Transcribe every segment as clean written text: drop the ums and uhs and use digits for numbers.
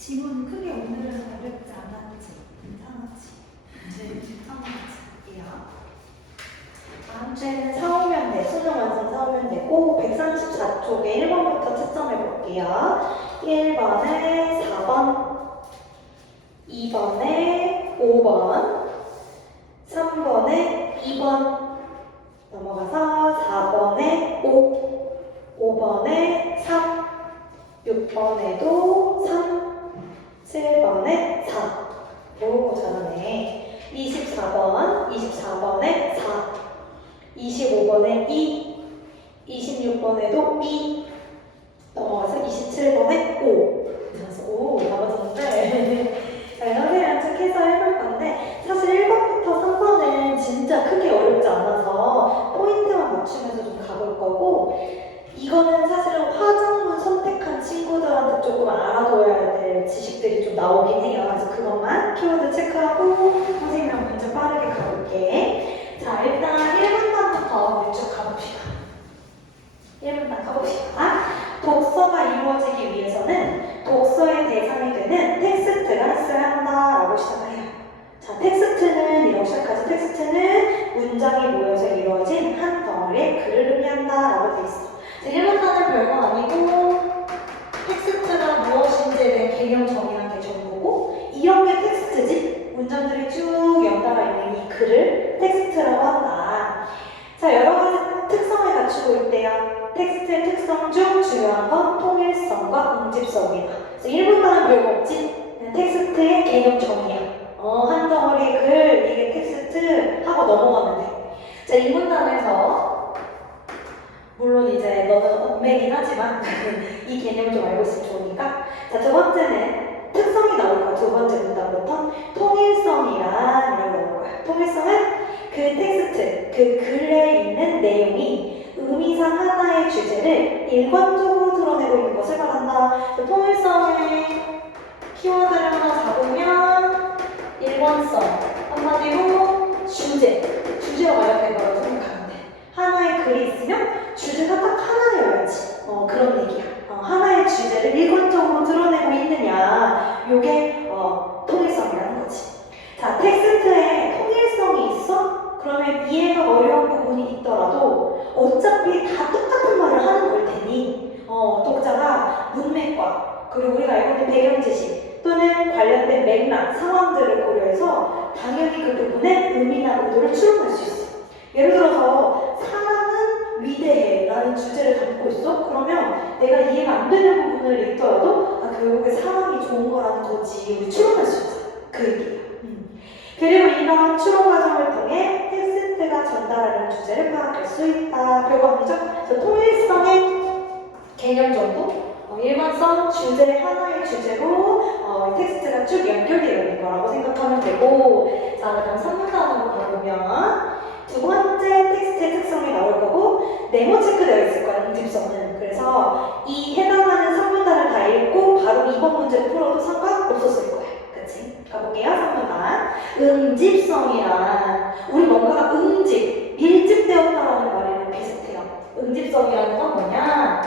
지문 크게 오늘은 어렵지 않았지? 괜찮았지? 네, 괜찮았지요. 다음 주에는 4, 5면 돼. 수능 완성 4, 5면 되고 134쪽에 1번부터 채점해 볼게요. 1번에 4번, 2번에 5번, 3번에 2번, 넘어가서 4번에 5, 5번에 3, 6번에도 3, 7번에 4. 오, 잘하네. 24번, 24번에 4, 25번에 2, 26번에도 2, 넘어가서 27번에 5. 오, 잘하셨는데. 자, 선생님이랑 책 해서 해볼 건데, 사실 1번부터 3번은 진짜 크게 어렵지 않아서 포인트만 맞추면서 좀 가볼 거고, 이거는 사실은 화작문 선택한 친구들한테 조금 알아둬야 될 지식들이 좀 나오긴 해요. 그래서 그것만 키워드 체크하고 선생님이랑 먼저 빠르게 가볼게. 자, 일단 1번단부터 쭉 가봅시다. 1번단 가봅시다. 독서가 이루어지기 위해서는 독서의 대상이 되는 텍스트가 있어야 한다라고 시작을 해요. 자, 텍스트는 이라고 시작하죠. 텍스트는 문장이 모여서 이루어진 한 덩어리의 글을 의미한다라고 되어 있어. 1번단은 별거 아니고 텍스트가 무엇인지에 대한 개념 정의한 게 전부고, 이런 게 텍스트지? 문장들이 쭉 연달아 있는 이 글을 텍스트라고 한다. 자, 여러 가지 특성을 갖추고 있대요. 텍스트의 특성 중 중요한 건 통일성과 응집성이다. 그래서 1번단은 별거 없지? 텍스트의 개념 정의야. 한 덩어리의 글, 이게 텍스트 하고 넘어가면 돼. 자, 2번단에서 물론 이제 너는 얽매긴 하지만 이 개념을 좀 알고 있으면 좋으니까. 자, 두 번째는 특성이 나올 거야. 두 번째 문단부터 통일성이란 이런 게 나올 거야. 통일성은 그 텍스트, 그 글에 있는 내용이 의미상 하나의 주제를 일관적으로 드러내고 있는 것을 말한다. 통일성의 키워드를 하나 잡으면 일관성, 한마디로 주제와 관련된 거라고 생각하면 돼. 하나의 글이 있으면 주제가 딱 하나여야지. 그런 얘기야. 하나의 주제를 일관적으로 드러내고 있느냐. 요게 통일성이라는 거지. 자, 텍스트에 통일성이 있어? 그러면 이해가 어려운 부분이 있더라도 어차피 다 똑같은 말을 하는 걸 테니 독자가 문맥과 그리고 우리가 알고 있는 배경 지식 또는 관련된 맥락, 상황들을 고려해서 당연히 그 부분에 의미나 의도를 추론할 수 있어. 예를 들어서 사랑은 위대해 라는 주제를 담고 있어? 그러면 내가 이해가 안 되는 부분을 읽더라도 결국에 사랑이 좋은 거라는 거지, 우리 추론할 수 있어. 그 얘기야. 그리고 이러한 추론 과정을 통해 텍스트가 전달하는 주제를 파악할 수 있다. 별거 아니죠? 그래서 통일성의 개념 정도? 일관성, 주제 하나의 주제로 텍스트가 쭉 연결되어 있는 거라고 생각하면 되고, 자, 그럼 3문단으로 가보면 두 번째 텍스트의 특성이 나올 거고, 네모 체크되어 있을 거야, 응집성은. 그래서 이 해당하는 3문단을 다 읽고 바로 2번 문제를 풀어도 상관없었을 거야. 그치? 가볼게요, 3문단. 응집성이란, 우리 뭔가가 밀집되었다라는 말이랑 비슷해요. 응집성이라는 건 뭐냐?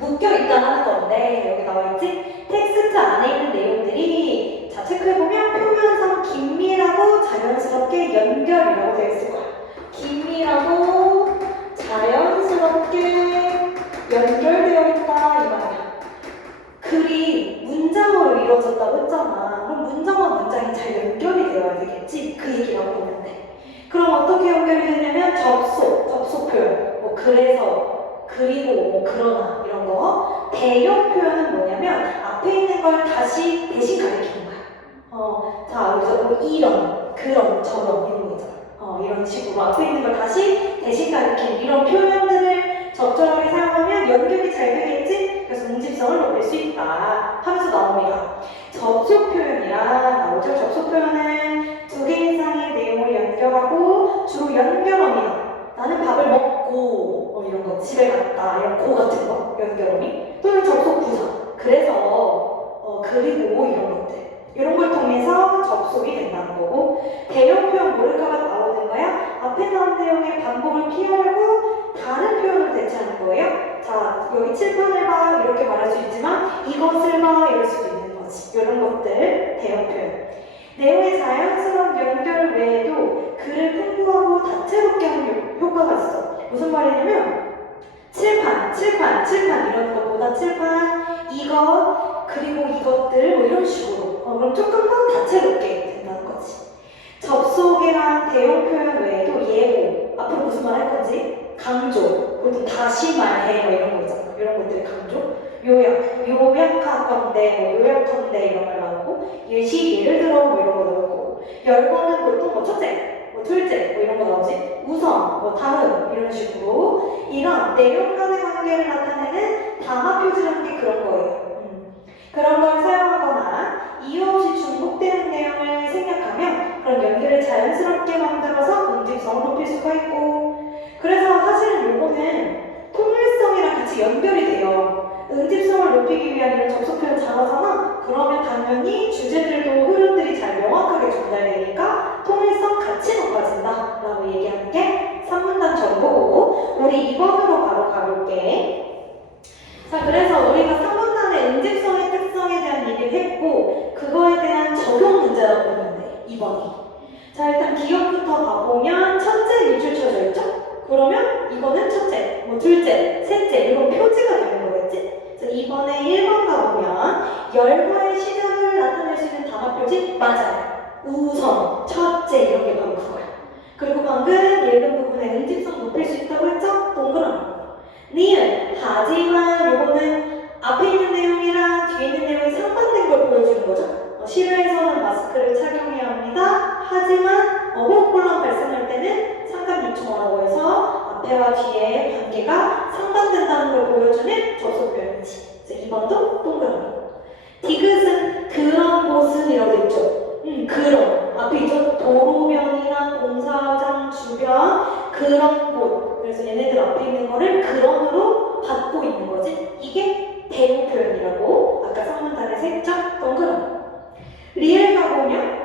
묶여있다는 건데, 여기 나와있지? 텍스트 안에 있는 내용들이, 자, 체크해보면 표면상 긴밀하고 자연스럽게 연결이라고 되어 있을 거야. 긴밀하고 자연스럽게 연결되어 있다, 이 말이야. 글이 문장으로 이루어졌다고 했잖아. 그럼 문장과 문장이 잘 연결이 되어야 되겠지? 그 얘기라고 보면 돼. 그럼 어떻게 연결이 되냐면 접속 표현, 그래서, 그리고, 그러나 이런 거. 대용 표현은 뭐냐면 앞에 있는 걸 다시 대신 가리키는 거야. 자, 그래서 이런, 그런, 저런 이런 거 있잖아. 이런 식으로 앞에 있는 걸 다시 대신 가리키는 이런 표현들을 적절하게 사용하면 연결이 잘 되겠지? 그래서 응집성을 높일 수 있다 하면서 나옵니다. 접속 표현이란 나오죠. 접속 표현은 두 개 이상의 내용을 연결하고 주로 연결어미야. 나는 밥을 먹고 이런 거, 집에 갔다 이런 고 같은 거 연결어미, 또는 접속 부사, 그래서 그리고 이런 것들, 이런 걸 통해서 접속이 된다는 거고, 대용 표현 모를까가 나오는 거야. 앞에 나온 내용의 반복을 피하려고 다른 표현을 대체하는 거예요. 자, 여기 칠판을 봐 이렇게 말할 수 있지만 이것을 봐 이럴 수도 있는 거지. 이런 것들 대형 표현. 내용의 자연스러운 연결 외에도 글을 풍부하고 다채롭게 하는 효과가 있어. 무슨 말이냐면 칠판 이런 것보다 칠판, 이것, 그리고 이것들 뭐 이런 식으로 그럼 조금 더 다채롭게 된다는 거지. 접속이랑 대용 표현 외에도 예고, 앞으로 무슨 말 할 건지 강조, 그리고 다시 말해 뭐 이런 거 있잖아. 이런 것들이 강조, 요약할 건데 뭐 요약건데 이런 말 나오고, 예시 예를 들어 뭐 이런 거 나오고, 열거는 보통 뭐 첫째, 뭐 둘째 뭐 이런 거 나오지. 우선, 뭐 다음 이런 식으로 이런 내용 간의 관계를 나타내는 단어 표지라는 게 그런 거예요. 그런 걸 사용하거나 이유 없이 중복되는 내용을 생략하면 그런 연결을 자연스럽게 만들어서 응집성을 높일 수가 있고, 그래서 사실은 요거는 통일성이랑 같이 연결이 돼요. 응집성을 높이기 위한 이런 접속 표현 잘하잖아? 그러면 당연히 주제들도 흐름들이 잘 명확하게 전달되니까 통일성 같이 높아진다 라고 얘기하는 게 3문단 전부고, 우리 2번으로 바로 가볼게. 자, 그래서 우리가 3문단의 응집성의 특성에 대한 얘기를 했고, 그거에 대한 적용 문제라고 보면 돼, 2번이. 자, 일단 기억부터 가보면 첫째 밑줄 쳐져 있죠? 그러면 이거는 첫째, 뭐 둘째, 셋째 이런 표지가 되는 거겠지? 자, 이번에 1번 가보면 열과의 시작을 나타낼 수 있는 단어 표지 맞아요. 우선, 첫째 이런 게 바로 그거야. 그리고 방금 읽은 부분에 응집성 높일 수 있다고 했죠? 동그라미. 니은, 하지만 요거는 앞에 있는 내용이랑 뒤에 있는 내용이 상반된 걸 보여주는 거죠. 실외에서는 마스크를 착용해야 합니다. 하지만 호흡곤란 발생할 때는 상담 요청하라고 해서 앞에와 뒤의 관계가 상반된다는 걸 보여주는 접속 표현이지. 2번도 동그라미. 디귿은 그런 곳은이라고 했죠. 그런. 앞에 있죠. 도로변이나 공사장 주변 그런 곳. 그래서 얘네들 앞에 있는 거를 그런으로 받고 있는 거지. 이게 대용 표현이라고 아까 3문단에서 했죠? 동그라미. 리을 가보면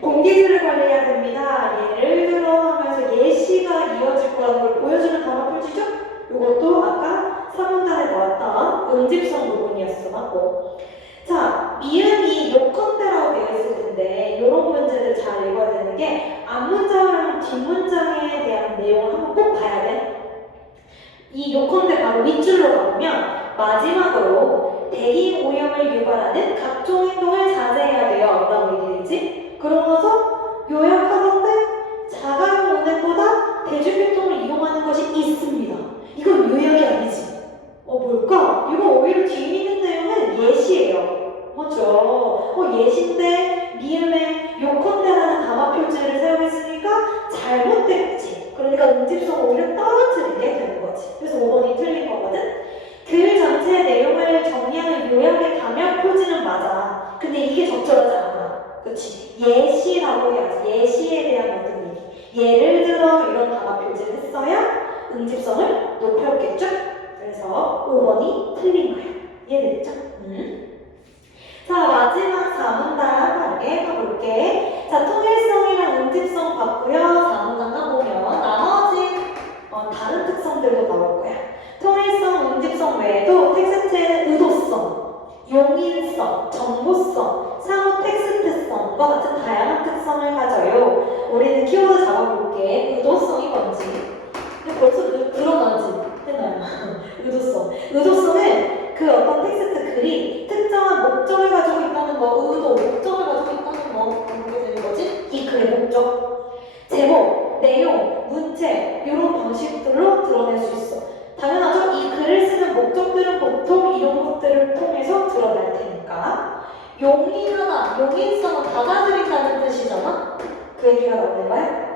공기질을 관리해야 됩니다. 예를 들어 하면서 예시가 이어질 거라는 걸 보여주는 단어 표지죠? 이것도 아까 3문단에 나왔던 응집성 부분이었어. 맞고. 자, 미음이 요컨대라고 되어 있을 텐데 이런 문제들 잘 읽어야 되는 게 앞문장이랑 뒷문장에 대한 내용을 한번 꼭 봐야 돼. 이 요컨대 바로 밑줄로 가보면 마지막으로 대기 오염을 유발하는 각종 행동을 자제해야 돼요 라고 얘기했지. 그러면서 요약하던데 자가용 운행보다 대중교통을 이용하는 것이 있습니다. 이건 요약이 아니지. 뭘까? 이거 오히려 뒤에 있는 내용은 예시예요. 맞죠? 예시인데 미음에 요컨대라는 단어 표지를 사용했으니까 잘못됐지. 그러니까 응집성 오히려 떨어뜨리게 되는 거지. 그래서 5번이 틀린 거거든. 글 전체의 내용을 정리하는 요약의 가명 표지는 맞아. 근데 이게 적절하지 않아. 그치? 예시라고 해야지. 예시에 대한 어떤 얘기. 예를 들어 이런 단어 표지를 했어야 응집성을 높였겠죠? 그래서 5번이 틀린 거야. 이해됐죠? 자, 마지막 4문단 빠르게 가볼게. 자, 통일성이랑 응집성 봤고요. 4문단 가보면 나머지 다른 특성들도 나올 거야. 통일성, 응집성 외에도 텍스트의 의도성, 용인성, 정보성, 상호 텍스트성과 같은 다양한 특성을 가져요. 우리는 키워드 잡아볼게. 의도성이 뭔지. 벌써 드러나지? 했나요? 의도성. 의도성은 그 어떤 텍스트 글이 특정한 목적을 가지고 있다는 거, 목적을 가지고 있다는 거, 이렇게 되는 거지? 이 글의 목적, 제목, 내용, 문체, 이런 방식들로 드러낼 수 있어. 당연하죠? 이 글을 쓰는 목적들은 보통 이런 것들을 통해서 드러날 테니까. 용인성은 받아들인다는 뜻이잖아? 그 얘기가 나오는 거야?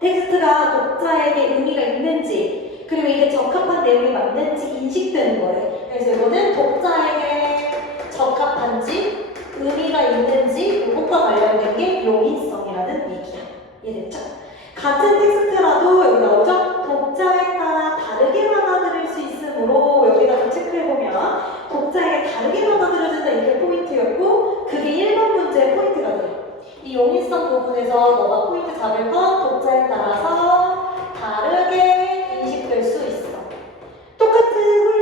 텍스트가 독자에게 의미가 있는지, 그리고 이게 적합한 내용이 맞는지 인식되는 거래. 그래서 이거는 독자에게 적합한지, 의미가 있는지, 이것과 관련된 게 용인성이라는 얘기야. 이해됐죠? 같은 텍스트라도 여기 나오죠? 독자에 따라 다르게 받아들일 수 있으므로 여기다 좀 체크해보면 독자에게 다르게 받아들여진다 이게 포인트였고, 그게 1번 문제의 포인트가 돼. 이 용인성 부분에서 너가 포인트 잡을 건 독자에 따라서 다르게 인식될 수 있어. 똑같은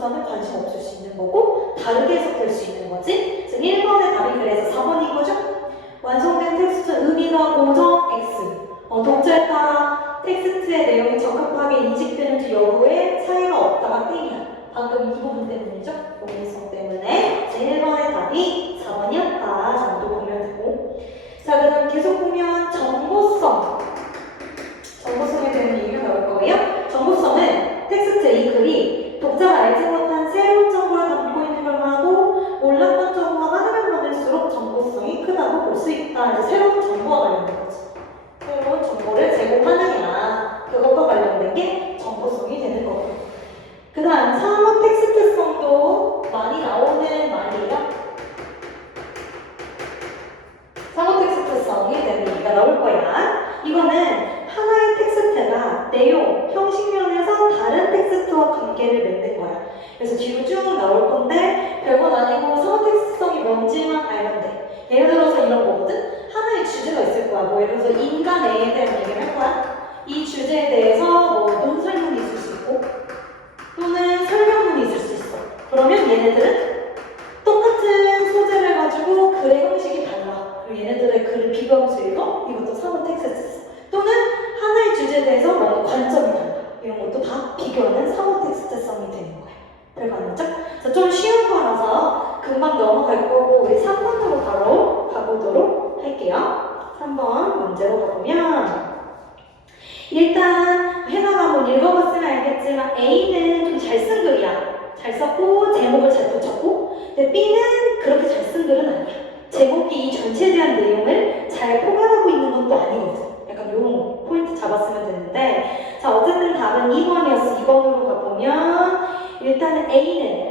문자는 관심 없을 수 있는 거고 다르게 해석될 수 있는 거지. 그래서 1번의 답이 그래서 4번 이거죠? 완성된 텍스트 의미가 고정 X. 독자에 따라 텍스트의 내용이 적합하게 인식되는지 여부에 차이가 없다가 땡이야. 방금 이 부분 때문이죠? 용이성 때문에. 1번의 답이 4번이었다 정도 보면 되고. 자, 그 다음 계속 보면 정보성에 대한 얘기가 나올 거예요. 정보성은 텍스트의 이 글이 독자가 알지 못한 새로운 정보를 담고 있는 걸 말하고 몰랐던 정보가 많으면 많을수록 정보성이 크다고 볼 수 있다. 그래서 새로운 정보와 관련된 거지. 새로운 정보를 제공하느냐 그것과 관련된 게 정보성이 되는 거고. 그 다음 상호 텍스트성도 많이 나오는 말이에요. 상호 텍스트성이 되는 얘기가 나올 거야. 이거는 하나의 텍스트가 내용, 형식 면에서 다른 텍스트와 관계를 맺는 거야. 그래서 뒤로 쭉 나올 건데 별건 아니고 상호 텍스트성이 뭔지만 알면 돼. 예를 들어서 이런 거거든? 하나의 주제가 있을 거야. 뭐 예를 들어서 인간 A에 대한 얘기를 할 거야. 이 주제에 대해서 뭐 논설문이 있을 수 있고 또는 설명문이 있을 수 있어. 그러면 얘네들은 똑같은 소재를 가지고 글의 형식이 달라. 그리고 얘네들의 글을 비교하면서 읽어? 이것도 상호 텍스트. 또는 하나의 주제에 대해서 뭔가 관점이 달라. 이런 것도 다 비교하는 상호 텍스트성이 되는 거야. 별거 아니죠? 그래서 좀 쉬운 거라서 금방 넘어갈 거고 우리 3번으로 바로 가보도록 할게요. 3번 문제로 가보면 일단 해나가 한번 읽어봤으면 알겠지만 A는 좀 잘 쓴 글이야. 잘 썼고 제목을 잘 붙였고 근데 B는 그렇게 잘 쓴 글은 아니야. 제목이 이 전체에 대한 내용을 잘 포괄하고 있는 건 또 아니거든. 약간 이런 포인트 잡았으면 되는데 자 어쨌든 답은 2번이었어. 2번으로 가보면 일단은 A는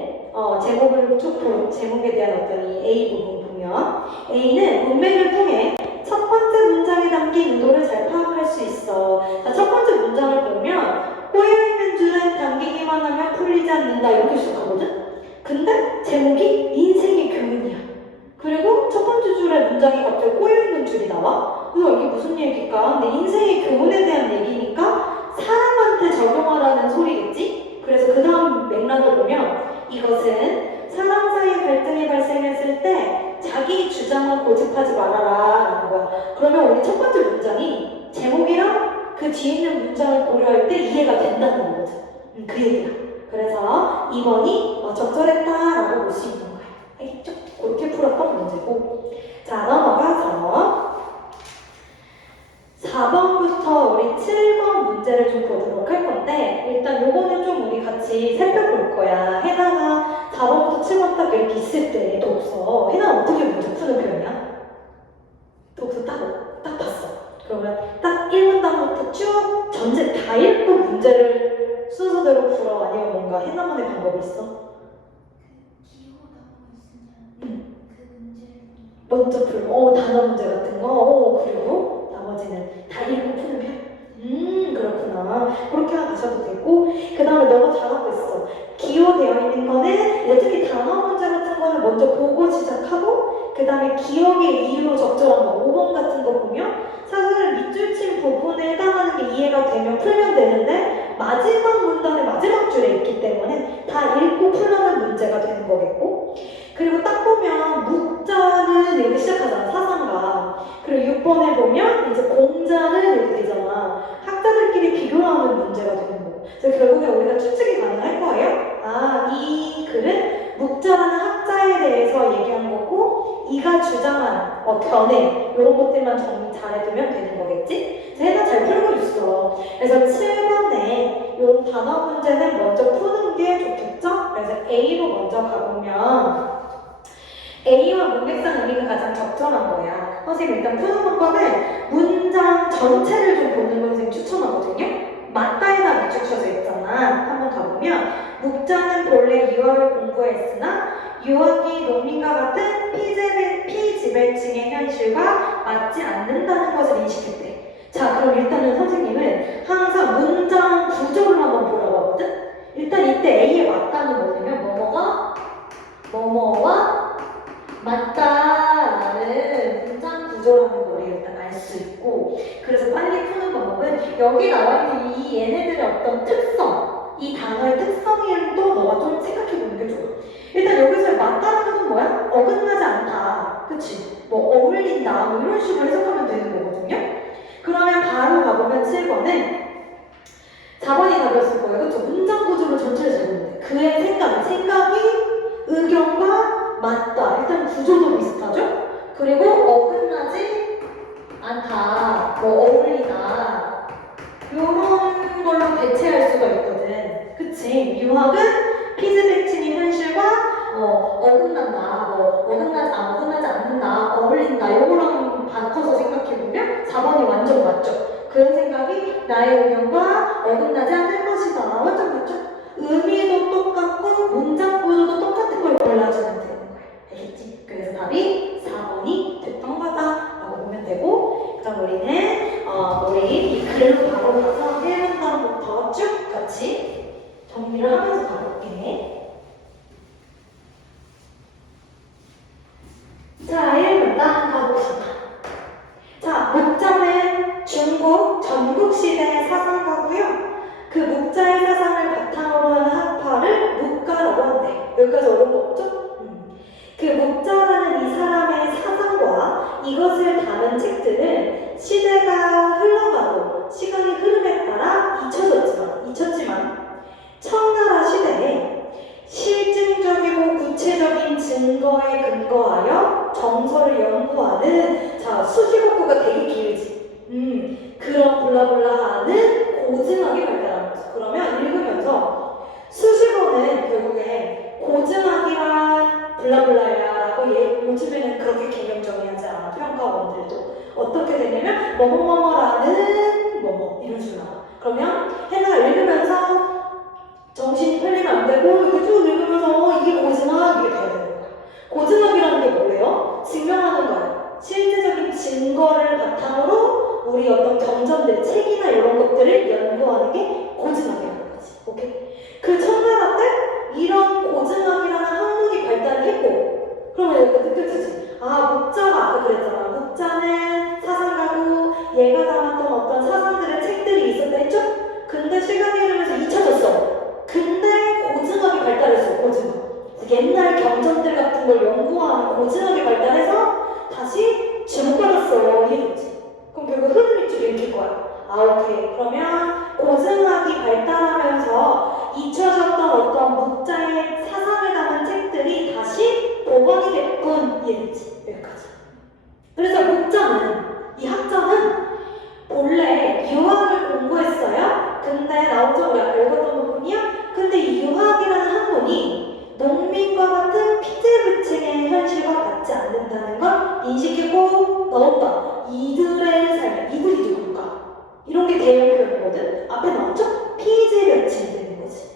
제목을 쭉 보면 제목에 대한 어떤 이 A 부분 보면 A는 문맥을 통해 첫 번째 문장에 담긴 의도를 잘 파악할 수 있어. 자, 첫 번째 문장을 보면 꼬여있는 줄은 당기기만 하면 풀리지 않는다 이렇게 시작하거든? 근데 제목이 인생의 교훈이야. 그리고 첫 번째 줄에 문장이 갑자기 꼬여있는 줄이 나와? 이게 무슨 얘기일까? 근데 인생의 교훈에 대한 얘기니까 사람한테 적용하라는 소리겠지? 그래서 그 다음 맥락을 보면 이것은 사람 사이의 갈등이 발생했을 때 자기 주장만 고집하지 말아라 라는 거야. 그러면 우리 첫 번째 문장이 제목이랑 그 뒤에 있는 문장을 고려할 때 이해가 된다는 거거든. 그 얘기야. 그래서 2번이 적절했다라고 볼 수 있는 거야. 알겠죠? 그렇게 풀었던 문제고. 자, 넘어가서 4번부터 우리 7번 문제를 좀 보도록 할 건데 일단 요거는 좀 우리 같이 살펴볼 거야. 해나가 4번부터 7번 딱 이렇게 있을 때 독서 해나 어떻게 문제 푸는 편이야? 독서 딱 봤어. 그러면 딱 1문단부터 쭉 전체 다 읽고 문제를 순서대로 풀어? 아니면 뭔가 해나만의 방법이 있어? 기호 나오고 있으면 응. 그 문제를 먼저 풀고 단어 문제 같은 거 그리고 나머지는 다 읽고 푸는 편? 그렇구나. 그렇게 하셔도 되고 그 다음에 너가 잘하고 있어. 기호되어 있는 거는 특히 단어 문제 같은 거는 먼저 보고 시작하고 그 다음에 기억의 이유로 적절한 거 5번 같은 거 보면 사실 밑줄 친 부분에 해당하는 게 이해가 되면 풀면 되는데 마지막 문단의 마지막 줄에 있기 때문에 다 읽고 풀려는 문제가 되는 거겠고 그리고 딱 보면 묵자는 여기 시작하잖아. 사상가. 그리고 6번에 보면 이제 공자는 이렇게 되잖아. 학자들끼리 비교하는 문제가 되는 거고. 그래서 결국에 우리가 추측이 가능할 거예요. 이 글은 묵자라는 학자에 대해서 얘기한 거고 이가 주장한 견해 이런 것들만 정리 잘해두면 되는 거겠지? 해나 잘 풀고 있어. 그래서 7번에 이런 단어 문제는 먼저 푸는 게 좋겠죠? 그래서 A로 먼저 가보면 A와 문맥상 의미가 가장 적절한 거야. 선생님 일단 푸는 방법은 문장 전체를 좀 보는 걸 선생님 추천하거든요. 맞다에다 맞추쳐져 있잖아. 한번 가보면 묵자는 본래 유학을 공부했으나 유학이 농민과 같은 피지배층의 현실과 맞지 않는다는 것을 인식했대. 자, 그럼 일단은 선생님은 항상 문장 구조를 한번 보라고 하거든? 일단 이때 A에 맞다는 뭐냐면 뭐뭐와 맞다라는 문장 구조라는 걸 일단 알 수 있고 그래서 빨리 푸는 방법은 여기 나와 있는 이 얘네들의 어떤 특성 이 단어의 특성을 또 너가 좀 생각해 되게 좋아. 일단 여기서 맞다라는 건 뭐야? 어긋나지 않다. 그치? 뭐 어울린다. 뭐 이런 식으로 해석하면 되는 거거든요. 그러면 바로 가보면 7번은 4번이 답이었을 거예요. 그쵸? 문장 구조로 전체를 잘 보는데 그의 생각이 의견과 맞다. 일단 구조도 비슷하죠? 그리고 어긋나지 않다. 뭐 어울리다. 요런 걸로 대체할 수가 있거든. 그치? 유학은 피즈백치니 현실과 어긋난다. 어긋나지 않는다. 어울린다. 요거랑 바꿔서 생각해보면 4번이 완전 맞죠? 그런 생각이 나의 의견과 어긋나지 않는 것이다. 완전 맞죠? 의미도 똑같고 문장 구조도 똑같은 걸 골라주면 되는 거야. 알겠지? 그래서 답이 4번이 됐던 거다라고 보면 되고, 그럼 우리 이 글로 바로 가서 1문단부터 쭉 같이 정리를 하면서 가볼게. 자, 1문단 가봅시다. 자, 목자는 중국 전국시대의 사상가고요. 그 목자의 사상을 바탕으로 한 학파를 묵가라고 한대. 여기까지 어려운 거 없죠? 그 목자라는 이 사람의 사상과 이것을 담은 책들은 시대가 흘러가고 시간의 흐름에 따라 잊혔지만 청나라 시대에 실증적이고 구체적인 증거에 근거하여 정서를 연구하는, 자, 수식어구가 되게 길지. 그런 블라블라하는 고증학이 발달한 거죠. 그러면 읽으면서 수식어는 결국에 고증학이란 블라블라야라고 요즘에는 그렇게 개념 정의하지 않아. 평가원들도 어떻게 되냐면 뭐뭐뭐뭐라는 뭐뭐 이런 식으로 나와. 그러면 혜나가 읽으면서 정신이 풀리면 안 되고 이렇게 쭉 읽으면서 이게 고증학 이게 돼야 되는 거야. 고증학이라는 게 뭐예요? 증명하는 거야. 실제적인 증거를 바탕으로 우리 어떤 경전들, 책이나 이런 것들을 연구하는 게 고증학이라는 거지. 오케이? 그 청나라 때 이런 고증학이라는 학문이 발달을 했고, 그러면 여기가 느껴지지? 아, 목자가 아까 그랬잖아. 목자는 사상가고 얘가 담았던 어떤 사상들의 책들이 있었다 했죠? 근데 시간이 흐르면서 잊혀졌어. 근데 고증학이 발달했어. 고증학. 옛날 경전들 같은 걸 연구하는 고증학이 발달해서 다시 주목받았어. 이해됐지? 그럼 결국 흐름이 쭉 읽힐 거야. 아, 오케이. 그러면 고증학이 발달하면서 잊혀졌던 어떤 목자의 사상을 담은 책들이 다시 복원이 됐군. 이해됐지? 여기까지. 그래서 목자는, 이 학자는 본래 유학을 공부했어요. 근데 나오죠? 우리 아까 읽었던 부분이요? 근데 이 유학이라는 학문이 농민과 같은 피지부층의 현실과 맞지 않는다는 걸 인식했고 넣었다. 이들의 삶, 이들이 누굴까? 이런 게 대형 표현이거든. 앞에 나왔죠? 피지배층이 되는 거지.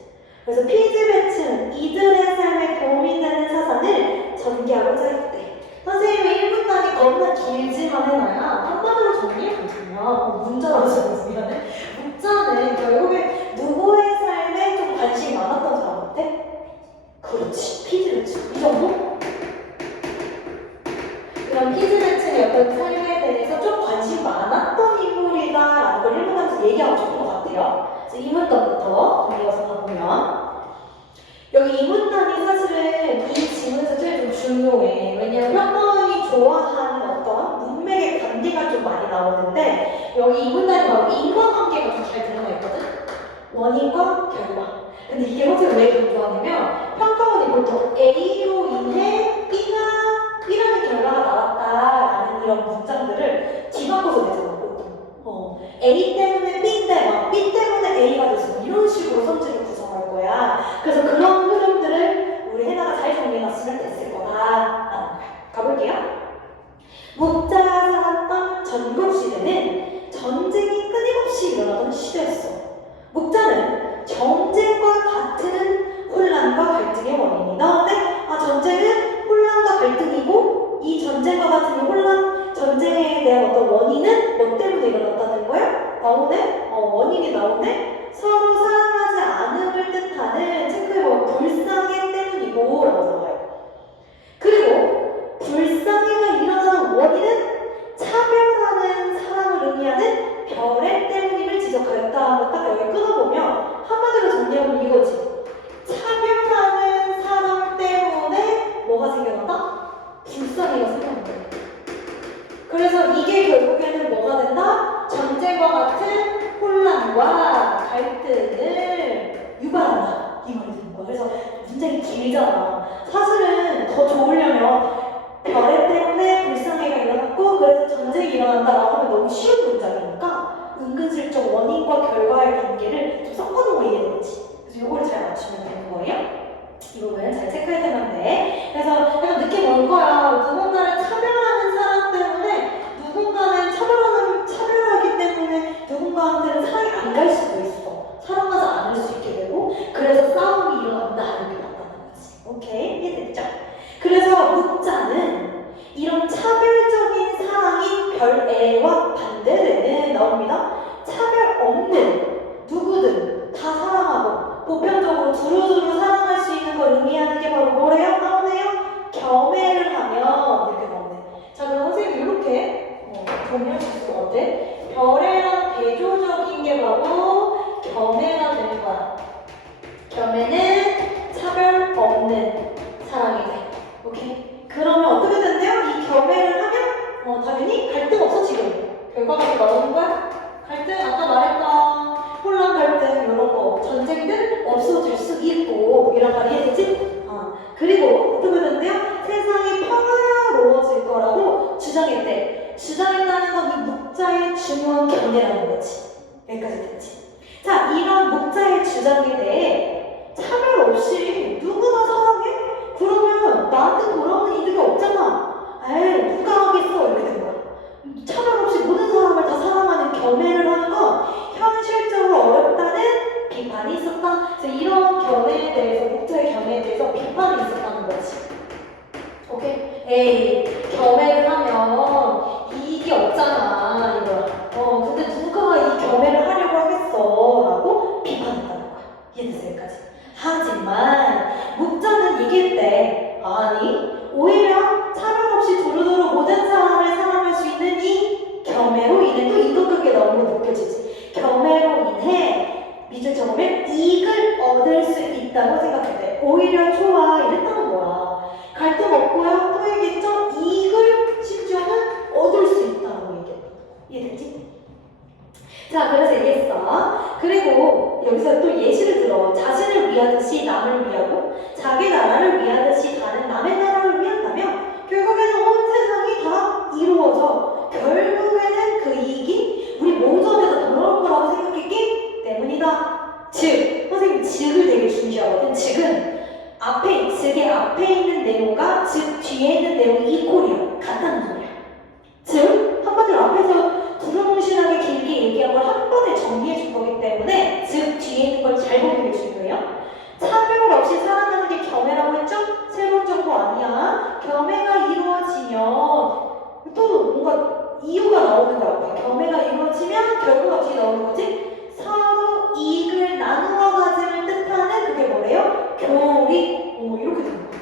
그래서 피지배층, 이들의 삶에 도움이 되는 사상을 전개하고자 했대. 선생님이 1분단이 너무나 길지만 해놔야 한마디로 정리해보시면 문자라서 미안해. 목자는 결국에 누구의 삶에 좀 관심이 많았던 사람 같아? 그렇지, 피지배층. 이 정도? 그럼 피지배층의 어떤 삶에 대해서 좀 관심 많았던 인물이다라는 걸 1문단에서 얘기하고 싶은 것 같아요. 그래서 2문단부터 이어서 가보면 여기 이 문단이 사실은 이 지문에서 제일 좀 중요해. 왜냐면 평론이 좋아하는 어떤 문맥의 관계가 좀 많이 나오는데 여기 이 문단이 바로 인과관계가 좀 잘 들어가 있거든? 원인과 결과. 근데 이게 선생님 왜 강조하냐면 평가원이 보통 A로 인해 B라는 결과가 나왔다라는 이런 문장들을 뒤바꿔서 내잖아, 보통. A 때문에 B인데 B 때문에 A가 됐어. 이런 식으로 선지를 구성할 거야. 그래서 그런 흐름들을 우리 혜나가 잘 정리해놨으면 됐을 거다라는 거야. 가볼게요. 목자가 살았던 전국시대는 전쟁이 끊임없이 일어나던 시대였어. 목자는 전쟁과 같은 혼란과 갈등의 원인이다. 근데 전쟁은 혼란과 갈등이고 이 전쟁과 같은 전쟁에 대한 어떤 원인은 뭐 때문에 일어났다는 거야? 나오네? 원인이 나오네? 서로 사랑하지 않음을 뜻하는, 체크해보면 불쌍해 때문이고 라고 나와요. 그리고 불쌍해가 일어나는 원인은 차별하는 사랑을 의미하는 별의 때문임을 지적하였다. 딱 여기 끊어보면 한마디로 정리하면 이거지. 차별하는 사랑 문장이 길잖아. 사실은 더 좋으려면 별애 때문에 불상해가 일어났고 그래서 전쟁이 일어난다라고 하면 너무 쉬운 문장이니까 은근슬쩍 원인과 결과의 관계를 좀 섞어놓은 거 이해되지? 그래서 요거를 잘 맞추면 되는 거예요. 이 부분 잘 체크해주면 돼. 그래서 약간 느낌 올 거야. 누군가를 차별하는 사람 때문에 누군가는 차별하기 때문에 누군가한테는 사랑이 안 갈 수도 있어. 사랑하지 않을 수 있게 되고 그래서 싸움이 일어난다 이렇게 나타나는 거지. 오케이? 이해됐죠? 그래서 묵자는 이런 차별적인 사랑인 별애와 반대되는 나옵니다. 차별 없는 누구든 다 사랑하고 보편적으로 두루두루 사랑할 수 있는 걸 의미하는 게 바로 뭐래요? 나오네요? 겸해를 하면 이렇게 나오네. 자 그럼 선생님이 이렇게 정리할 수 있을 것 같아. 별애랑 대조적인 게 바로 겸해가 되는 거야. 겸해는 차별 없는 사랑이 돼. 오케이? 그러면 어떻게 된대요? 이 겸해를 하면 당연히 갈등 없어 지금. 결과가 나오는 거야? 갈등 아까 말했던 혼란 갈등 이런 거 전쟁들 없어질 수 있고 이런 말 이해되지? 그리고 어떻게 된대요? 세상이 평화로워질 거라고 주장했대. 주장했다는 건 이 묵자의 중요한 견해라는 거지. 여기까지 됐지? 자, 이런 묵자의 주장에 대해 차별 없이 누구나 사랑해? 그러면 나한테 돌아오는 이득이 없잖아. 에이, 누가 하겠어? 이렇게 된 거야. 차별 없이 모든 사람을 다 사랑하는 겸해를 하는 건 현실적으로 어렵다는 비판이 있었다. 그래서 이런 견해에 대해서, 묵자의 견해에 대해서 비판이 있었다는 거지. 오케이? 에이, 겸해를 하면 이익이 없잖아. 이거야. 근데 누가 이 겸해를 하려고 하겠어? 라고 비판했다는 거야. 이해됐어요? 여기까지. 하지만 묵자는 이길 때 아니 오히려 차별 없이 두루두루 모든 사람을 사랑할 수 있는 이 겸해로 인해 또 인격극에 너무 느껴지지. 겸해로 인해 밑줄 쳐보면 이익을 얻을 수 있다고 생각했대. 오히려 좋아 이랬다는 거야. 갈등 없고요. 또 얘기했죠? 이익을 심지어는 얻을 수 있다고 얘기했다. 이해됐지? 자, 그래서 얘기했어. 그리고 여기서 또 예시를 들어. 자신을 위하듯이 남을 위하고 자기 나라를 위하듯이 다른 남의 나라를 위한다면 결국에는 온 세상이 다 이루어져. 결국에는 그 이익이 우리 모두한테 돌아올 거라고 생각했기 때문이다. 즉, 선생님 즉을 되게 중시하거든. 즉은 즉의 앞에 있는 내용과 즉 뒤에 있는 내용이 이꼴이야. 같다는 소리야. 즉, 한마디로 앞에서 두루뭉실하게 길게 얘기한 걸 한 번에 정리해 준 거기 때문에 즉 뒤에 있는 걸 잘 보는 게 중요해요. 차별 없이 살아가는 게 겸해라고 했죠? 새로운 정보 아니야. 겸해가 이루어지면 또 뭔가 이유가 나오는 거야. 겸해가 이루어지면 결과가 뒤에 나오는 거지. 서로 이익을 나누어 가짐을 뜻하는 그게 뭐래요? 교리. 이렇게 되는 거야.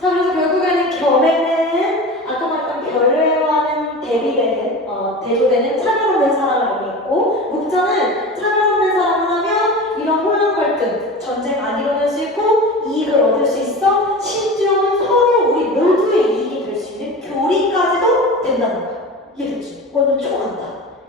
자, 그래서 결국에는 겸해는 아까 말했던 별애와는 대조되는 차별 없는 사랑을 의미했고, 묵자는 차별 없는 사랑을 하면 이런 혼란 갈등, 전쟁 안 일어날 수 있고 이익을 얻을 수 있어. 심지어는 서로 우리 모두의 이익이 될 수 있는 교리까지도 된다는 거야. 이해됐지? 이거는 초간다.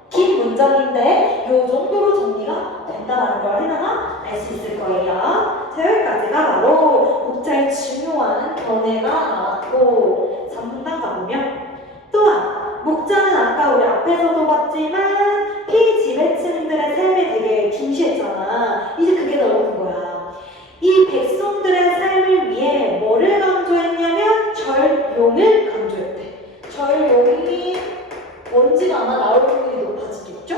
긴 문장인데 이 정도로 정리가 된다는 걸 하나가 알 수 있을 거예요. 자, 여기까지가 바로 묵자의 중요한 견해가 나왔고, 3분단 가보면 또한 묵자는 아까 우리 앞에서도 봤지만 피지배층들의 삶에 되게 중시했잖아. 이제 그게 나오는 거야. 이 백성들의 삶을 위해 뭐를 강조했냐면 절용을 강조했대. 절용이 먼지가 아마 나올 확률이 높아지겠죠?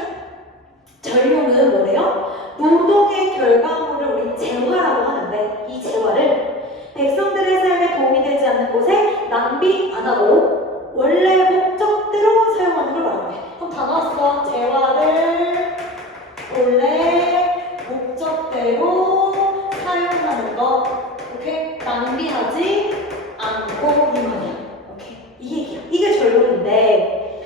절용은 뭐래요? 노동의 결과물을 우리 재화라고 하는데 이 재화를 백성들의 삶에 도움이 되지 않는 곳에 낭비 안 하고 원래 목적대로 사용하는 걸 말하는 거야. 그럼 다 나왔어. 재화를 원래 목적대로 사용하는 거. 오케이? 낭비하지 않고 이 말이야. 오케이? 이 얘기야. 이게 절용인데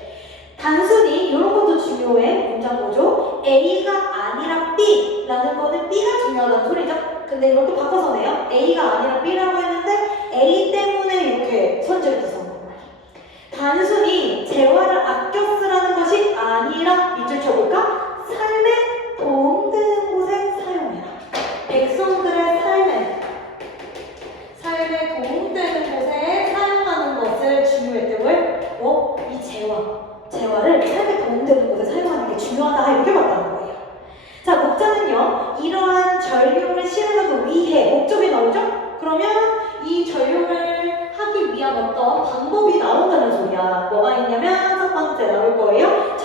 단순히 이런 것도 중요해. 문장 보죠. A가 아니라 B라는 거는 B가 중요하다는 소리죠. 근데 이걸 또 바꿔서 내요. A가 아니라 B라고 했는데 A 때문에 이렇게 선제를 써서 단순히 재화를 아껴 쓰라는 것이 아니라 밑줄 쳐볼까? 삶에 도움되는 곳에 사용해라. 백성들의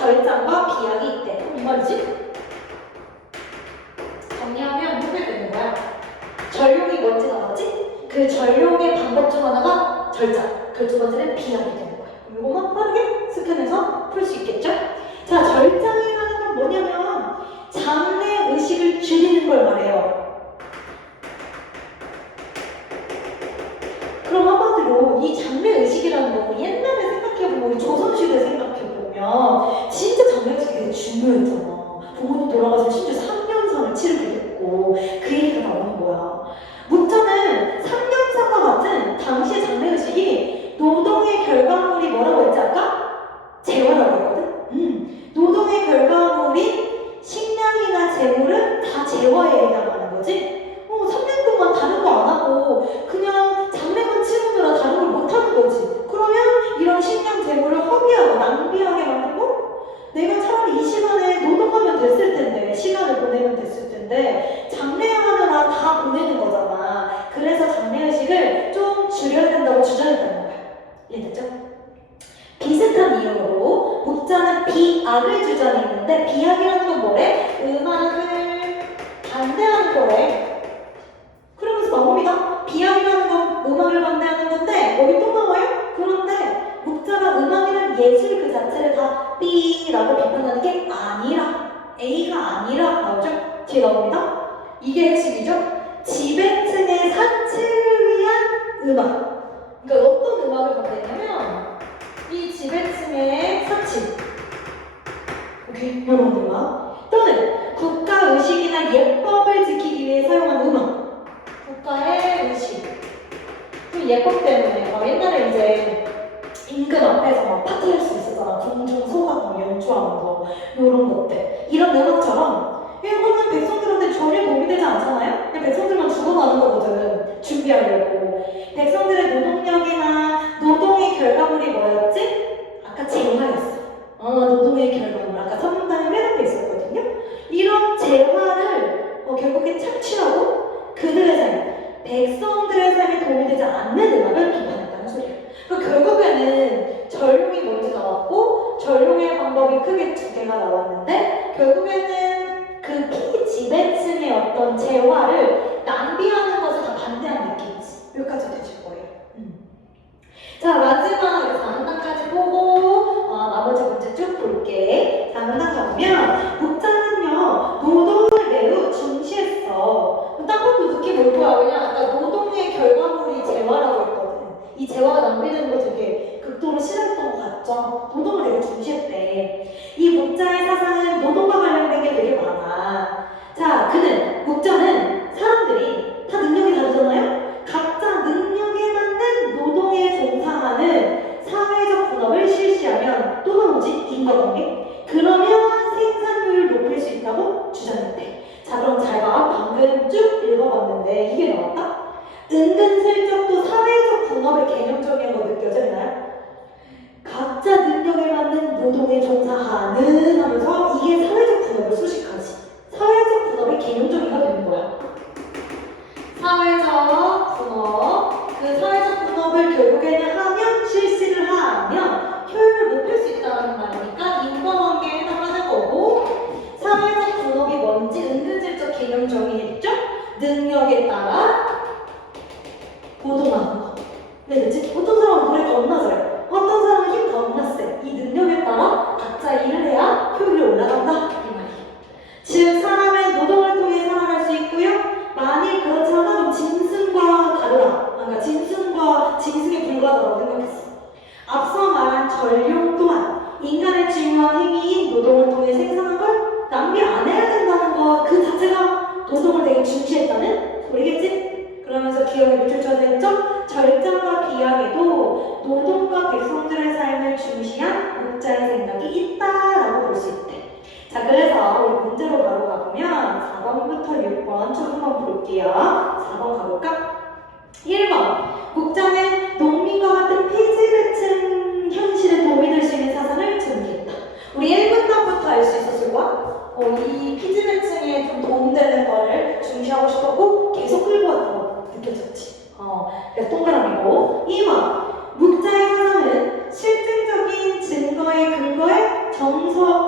절장과 비약이 있대. 그럼 이 말이지? 정리하면 이렇게 되는 거야. 전룡이 뭔지 나왔지? 그 전룡의 방법 중 하나가 절장. 그 두 번째는 비약이 되는 거야. 그럼 이거만 빠르게 스캔해서 풀 수 있겠죠? 자, 절장이라는 건 뭐냐면 장래 의식을 줄이는 걸 말해요. 그럼 한마디로 이 장래 의식이라는 거 옛날에 생각해보면 우리 조선시대 생각해보면 진짜 장래 의식이 되게 중요했잖아. 부모님 돌아가서 심지어 3년상을 치르게 됐고 그 얘기가 나오는 거야. 문자는 3년상과 같은 당시의 장래 의식이 노동의 결과물이 뭐라고 했지 아까? 재화라고 했거든? 노동의 결과물인 식량이나 재물은 다 재화에 해당하는 거지? 3년 동안 다른 거 안 하고 그냥 장래만 치르느라 다른 걸 못 하는 거지. 그러면 이런 식량 재물을 허비하고 낭비하게 만들고 내가 차라리 이 시간에 노동하면 됐을 텐데 시간을 보내면 됐을 텐데 장래하느라 다 보내는 거잖아. 그래서 장래의식을 좀 줄여야 된다고 주장했다는 거야. 이해됐죠? 비슷한 이유로 목자는 비악을 주장했는데 비악이라는 건 뭐래? 음악을 반대하는 거래. 그러면서 나옵니다. 비악이라는 건 음악을 반대하는 건데 여기 또 나와요? 그런데 목자가 음악이란 예술 그 자체를 다 B라고 비판하는 게 아니라 A가 아니라 나오죠? 뒤에 나옵니다. 이게 핵심이죠? 지배층의 사치를 위한 음악. 그러니까 어떤 음악을 반대냐면 이 지배층의 사치, 오케이, 이런 음악 또는 국가의식이나 예법을 지키기 위해 사용한 음악. 국가의 의식. 그 예법 때문에 옛날에 이제 임금 앞에서 막 파티할 수 있었잖아. 궁중 소감 뭐 연주하면서 이런 것들. 이런 음악처럼 이거는 백성들한테 전혀 도움이 되지 않잖아요? 그냥 백성들만 죽어가는 거거든. 준비하려고. 백성들의 노동력이나 노동의 결과물이 뭐였지? 아까 재화였어. 노동의 결과물. 아까 선문단에 맨 앞에 있었거든요. 이런 재화를 결국엔 착취하고 그들의 삶, 백성들의 삶에 도움이 되지 않는 음악을 비판했다는 소리예요. 그러니까 결국에는 전룡이 뭔지 나왔고 전룡의 방법이 크게 두 개가 나왔는데 결국에는 그 피지배층의 어떤 재화를 낭비하는 것을 다 반대하는 느낌이지. 여기까지 되실 거예요. 자, 마지막 4문단까지 보고 나머지 문제 쭉 볼게. 4문단 가보면 목자는요 노동을 매우 중시했어. 딱 봐도 느낌 올 거야. 왜냐 아까 노동의 결과물이 재화라고 했거든. 이 재화가 낭비되는 거 되게 극도로 싫어했던 것 같죠? 노동을 되게 중시했대. 이 목자의 사상은 노동과 관련된 게 되게 많아. 자, 목자는 사람들이 다 능력이 다르잖아요? 각자 능력에 맞는 노동에 종사하는 사회적 분업을 실시하면 또 나오지? 인과관계? 그러면 생산율을 높일 수 있다고 주장했대. 자, 그럼 잘 봐. 방금 쭉 읽어봤는데 이게 나왔다? 은근슬쩍 또 사회적 분업의 개념적인 거 느껴지나요? 각자 능력에 맞는 노동에 종사하는 하면서 이게 사회적 분업을 수식하지. 사회적 분업의 개념적이가 되는 거야. 사회적 분업. 그 사회적 분업을 결국에는 하면 실시를 하면 효율을 높일 수 있다는 말이니까 인과관계에 해당하는 거고 사회적 분업이 뭔지 은근슬쩍 개념 정의했죠? 능력에 따라 노동하는 거. 네, 그치? 어떤 사람은 노래가 겁나 잘, 어떤 사람은 힘 겁나 세. 이 능력에 따라 각자 일을 해야 효율이 올라간다. 이 말이에요. 즉, 사람은 노동을 통해 살아갈 수 있고요. 만일 그렇지 않으면 짐승과 다르다. 그러니까 짐승에 불과하다고 생각했어. 앞서 말한 전룡 또한 인간의 중요한 행위인 노동을 통해 생산한 걸 낭비 안 해야 된다는 것 그 자체가 노동을 되게 중시했다는 소리겠지? 그러면서 기억에 묻힐 전했죠? 절장과 비약에도 노동과 백성들의 삶을 중시한 목자의 생각이 있다라고 볼 수 있대. 자, 그래서 우리 문제로 바로 가보면 4번부터 6번 쭉 한번 볼게요. 4번 가볼까? 1번 목자는 농민과 같은 피지배층 현실에 도움이 될 수 있는 사상을 전개했다. 우리 1문단부터 알 수 있었을 거야? 이 피지배층에 좀 도움되는 거를 중시하고 싶었고 계속 끌고 왔다고 느껴졌지. 그래서 동그라미고 2번 목자의 사상은 실증적인 증거에 근거해 정서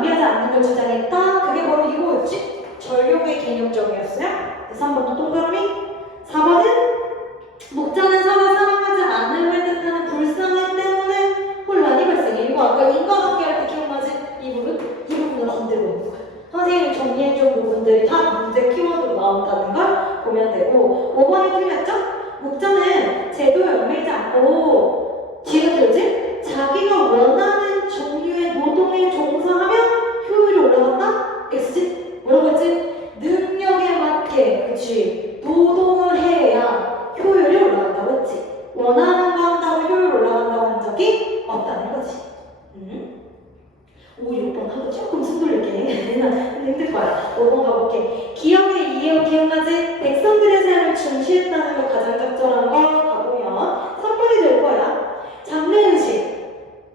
낭비하지 않는 걸 주장했다. 그게 바로 이거였지? 전용의 개념적이었어요. 3번도 동그라미. 4번은 목자는 서로 사랑하지 않음을 뜻하는 불쌍함 때문에 혼란이 발생해. 이거 아까 인과관계 할 때 기억나지? 이 부분을 건드리고 있는 거야. 선생님이 정리해준 부분들이 다 문제 키워드로 나온다는 걸 보면 되고 5번이 틀렸죠? 목자는 제도에 얽매이지 않고 뒤에 들지? 자기가 원하는 종류의 노동에 종사하면 효율이 올라간다? X지? 뭐라고 했지? 능력에 맞게 그치? 노동을 해야 효율이 올라간다고 했지? 원하는 거 한다고 효율 올라간다고 한 적이 없다는 거지. 5, 6번 하고 조금 숨 돌릴게. 힘들 거야. 5번 가볼게. 기억의 이해로 기억나지? 백성들의 삶을 중시했다는 거 가장 적절한 거 가보면 3번이 될 거야. 장례의식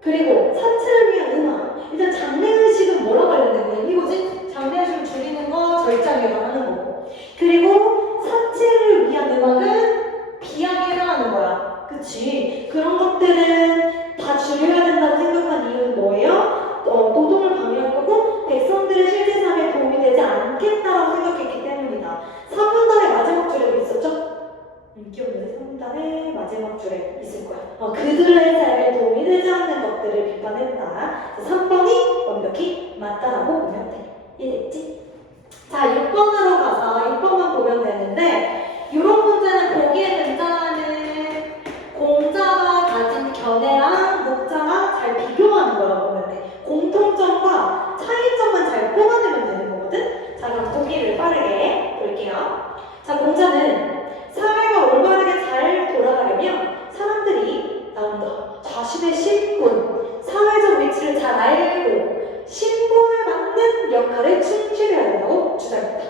그리고 사체를 위한 음악. 일단 장례의식은 뭐랑 관련된 거야? 이거지? 장례의식을 줄이는 거 절장이라고 하는 거고. 그리고 사체를 위한 음악은 비약이라 하는 거야. 그치? 그런 것들은 다 줄여야 된다고 생각한 이유는 뭐예요? 노동을 방해할 거고 백성들의 실제 삶에 도움이 되지 않겠다라고 생각했기 때문이다. 3분단의 마지막 줄에도 있었죠? 기억나지? 3분단의 마지막 줄에 있을 거야. 그들의 삶에 도움이 되지 않는 것들을 비판했다. 3번이 완벽히 맞다라고 보면 돼. 이해됐지? 자, 6번으로 가서 6번만 보면 되는데 이런 문제는 보기에 등장하는 공자가 가진 견해랑 목자랑 잘 비교하는 거라고 보면 돼. 공통점과 차이점만 잘 뽑아내면 되는 거거든? 자, 그럼 보기를 빠르게 볼게요. 자, 공자는 사회가 올바르게 잘 돌아가려면 사람들이 나온다. 자신의 신분, 사회적 위치를 잘 알고 신분에 맞는 역할에 충실해야 된다고 주장했다.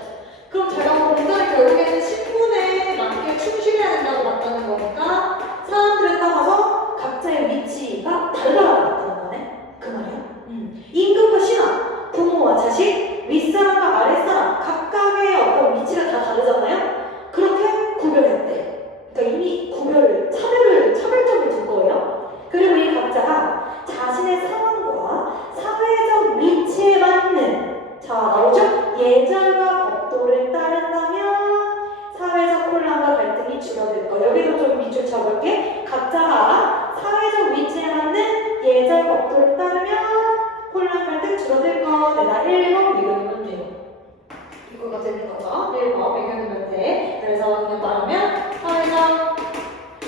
그럼 제가 공자는 결국에는 신분에 맞게 충실해야 된다고 봤다는 거니까 사람들에 따라서 각자의 위치가 달라졌다는 거네. 그 말이야. 임금과 신하, 부모와 자식, 윗사람과 아랫사람 각각의 어떤 위치가 다 다르잖아요. 그렇게 구별했대. 그러니까 이미 차별점을 둔 거예요. 그리고 이 각자가 자신의 상황과 사회적 위치에 맞는 자 나오죠? 예절과 법도를 따른다면 사회적 혼란과 갈등이 줄어들 거. 여기도 좀 밑줄 쳐볼게. 각자가 사회적 위치에 맞는 예절 법도를 따르면 혼란 갈등 줄어들 거. 내가 1번 미견이면 돼요. 이거가 되는 거죠. 1번 미견이면 돼. 그래서 그냥 따르면 사회적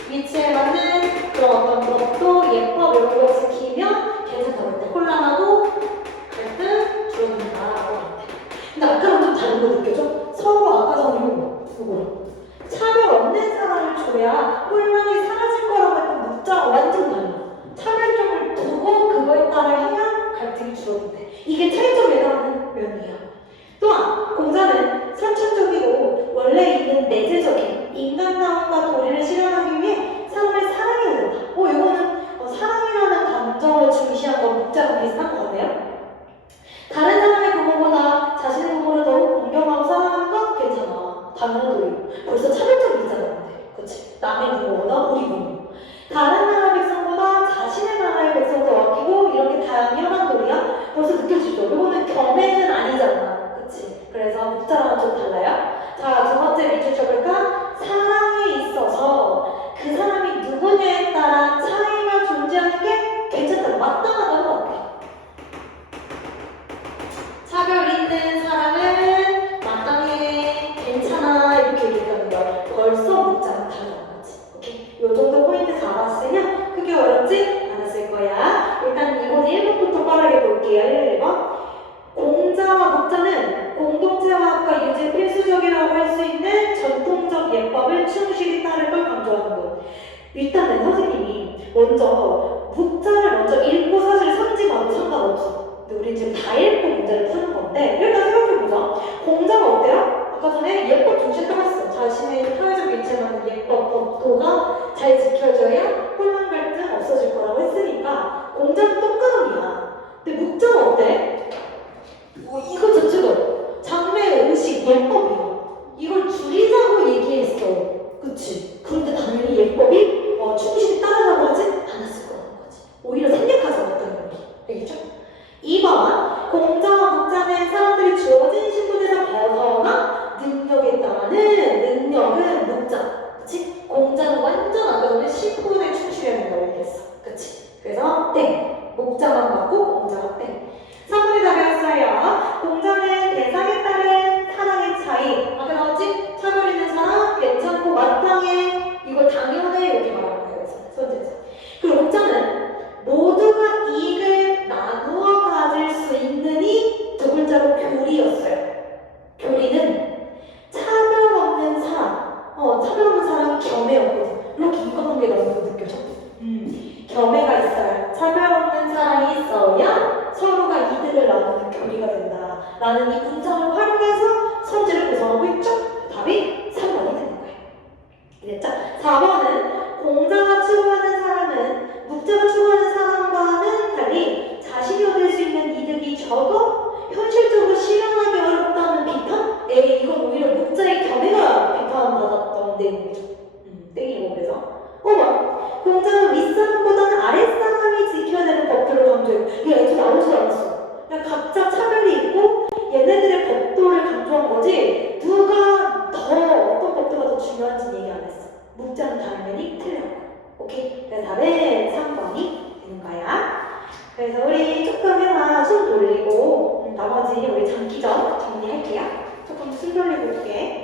위치에 맞는 그런 어떤 법도 예법 이런 거 지키면 괜찮다고 할 때 혼란하고 갈등 줄어든다라고 할 때. 근데 아까랑 좀 다른 거 느껴져? 서로 아까 전에 이거 차별 없는 사람을 줘야 혼란이 사라질 거라고 했던 문자가 완전 달라. 차별점을 두고 그거에 따라 하면 갈등이 줄어든대. 이게 차이점에 해당하는 면이야. 또한 공자는 선천적이고 원래 있는 내재적인 인간다움과 도리를 실현하기 위해 사람을 사랑해야 된다. 이거는 사랑이라는 감정을 중시한 건 문자가 비슷한 것 같네요. 다른 사람의 부모보다 자신의 부모를 더욱 공경하고 사랑하는 건 괜찮아. 당연한 도리고. 벌써 차별점이 있잖아. 근데. 그치? 남의 부모보다 우리 부모. 다른 나라 백성보다 자신의 나라의 백성을 더 아끼고 이렇게 당연한 도리야? 벌써 느껴지죠? 이거는 겸해는 아니잖아. 그치? 그래서 문자랑은 좀 달라요. 자, 두 번째 밑줄 쳐볼까? 사랑에 있어서 그 사람이 누구냐에 따라 차이가 존재하는 게 괜찮다. 마땅하다는 것 같아. 차별 있는 사랑은 마땅해, 괜찮아 이렇게 얘기하는 거야. 벌써 문자가 다르다는 거지. 오케이? 요 정도 포인트 잡았으면 크게 어렵지 않았을 거야. 일단 이번 1번부터 빠르게 볼게요. 1번. 공자와 목자는 공동체와 학과 유지 필수적이라고 할 수 있는 전통적 예법을 충실히 따를 걸 강조하는 것. 일단은 선생님이 먼저 목자를 먼저 읽고 사실 상징하고 상관없어. 우리 지금 다 읽고 문제를 푸는 건데 일단 생각해보자. 공자가 어때요? 아까 전에 예법 중시했다고 했어. 자신의 사회적 위치에 맞는 예법, 법도가 잘 지켜져야 혼란 갈등 없어질 거라고 했으니까 공자는 동그라미야. 근데 목자는 어때? 이거 자체가 장래 의식 예법이야. 이걸 줄이자고 얘기했어. 그치? 그런데 당연히 예법이 충실히 따르라고 하지 않았을 거라는 거지. 오히려 생략하지 못하는 거지. 알겠죠? 2번 하는 능력은 묵자. 그치? 공자는 완전 아까 전에 10분에 충실해야 된다고 얘기했어. 그치? 그래서 땡. 묵자만 맞고 공자가 땡. 3번의 답이었어요. 공자는 대상에 따른 사랑의 차이. 아까 나왔지? 차별 있는 사람, 괜찮고 마땅해. 이거 당연해. 여기 말하는 거예요. 선제자. 그리고 묵자는 모두가 이익을 나누어 가질 수 있느니 두 글자로 교리였어요. 교리는 차별 없는 사람, 차별 없는 사람은 겸해였거든. 이렇게 인간관계가 너무 느껴져. 겸해가 있어야, 차별 없는 사람이 있어야 서로가 이득을 나누는 교리가 된다. 라는 이 문장을 활용해서 성질을 구성하고 있죠. 답이 3번이 되는 거예요. 됐죠? 4번은 공자가 추구하는 사람은 묵자가 추구하는 사람과는 달리 자신이 얻을 수 있는 이득이 적어 현실적으로 실현하기 어렵다는 비판? 이건 오히려 묵자의 견해가 비판받았던 내용이죠. 땡이고 그래서 공자는 윗사람보다는 아랫사람이 지켜야 되는 법들을 강조해요. 이게 애초에 나오지 않았어. 그냥 각자 차별이 있고 얘네들의 법도를 강조한 거지 누가 더 어떤 법도가 더 중요한지 얘기 안 했어. 묵자는 당연히 틀렸고. 오케이? 그래서 답은 3번이 되는 거야. 그래서 우리 조금 해나 숨 돌리고 나머지 우리 장기적 정리할게요. 조금 숨 돌리고 올게.